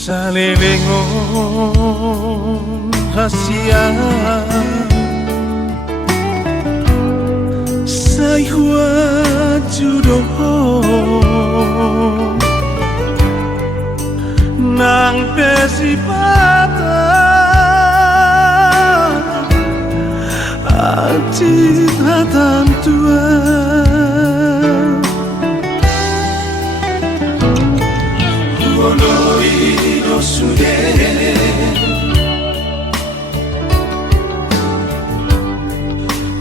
Salilingon rahasia Sayhua judoh Nang pesipata Ati hatan tua Woloi no sude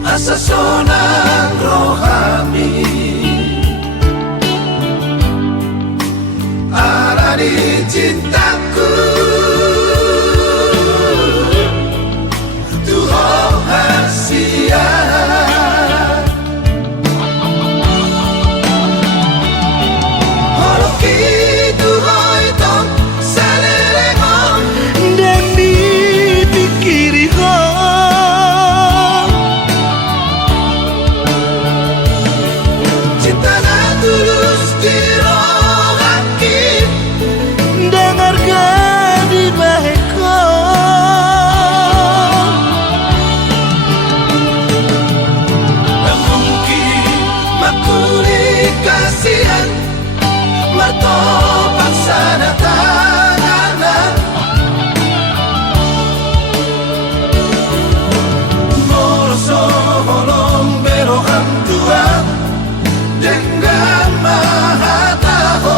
Asa sonang rohami Arani cintaku Tuhan hasia Matopang sana tanganan Moroso holong berokan tua Dengan maha tahu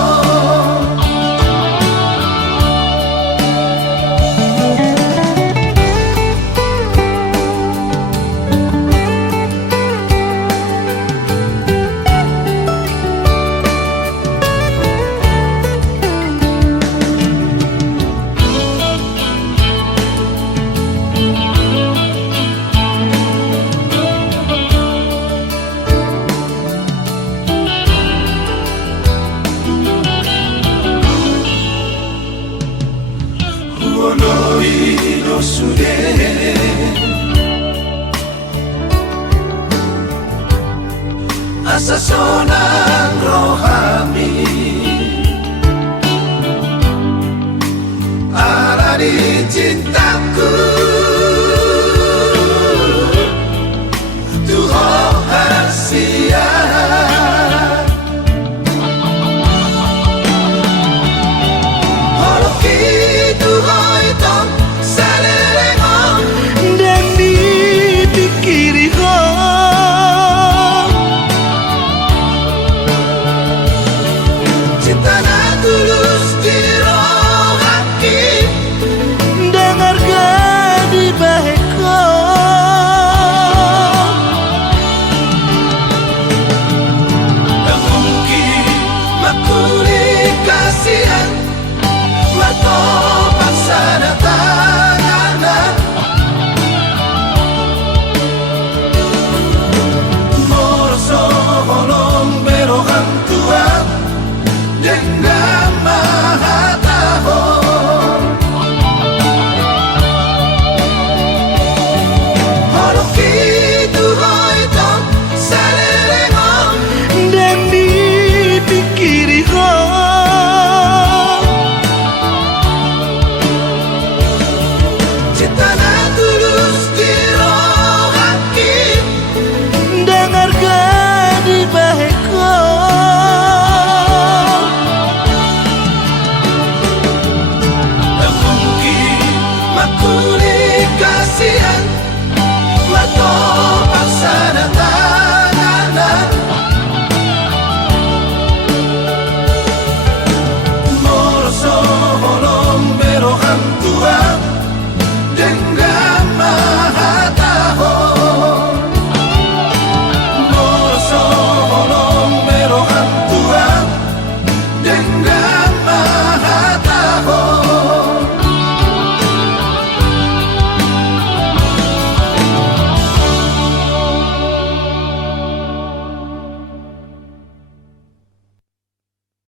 Woloi no sude Asa sonang rohami Arani cintaku Tuhan hasia Matopang sana tanganan Moroso holong berokan tua Dengan maha tahu Holoki tuhoy tong salelengong Dan dipikiri Aku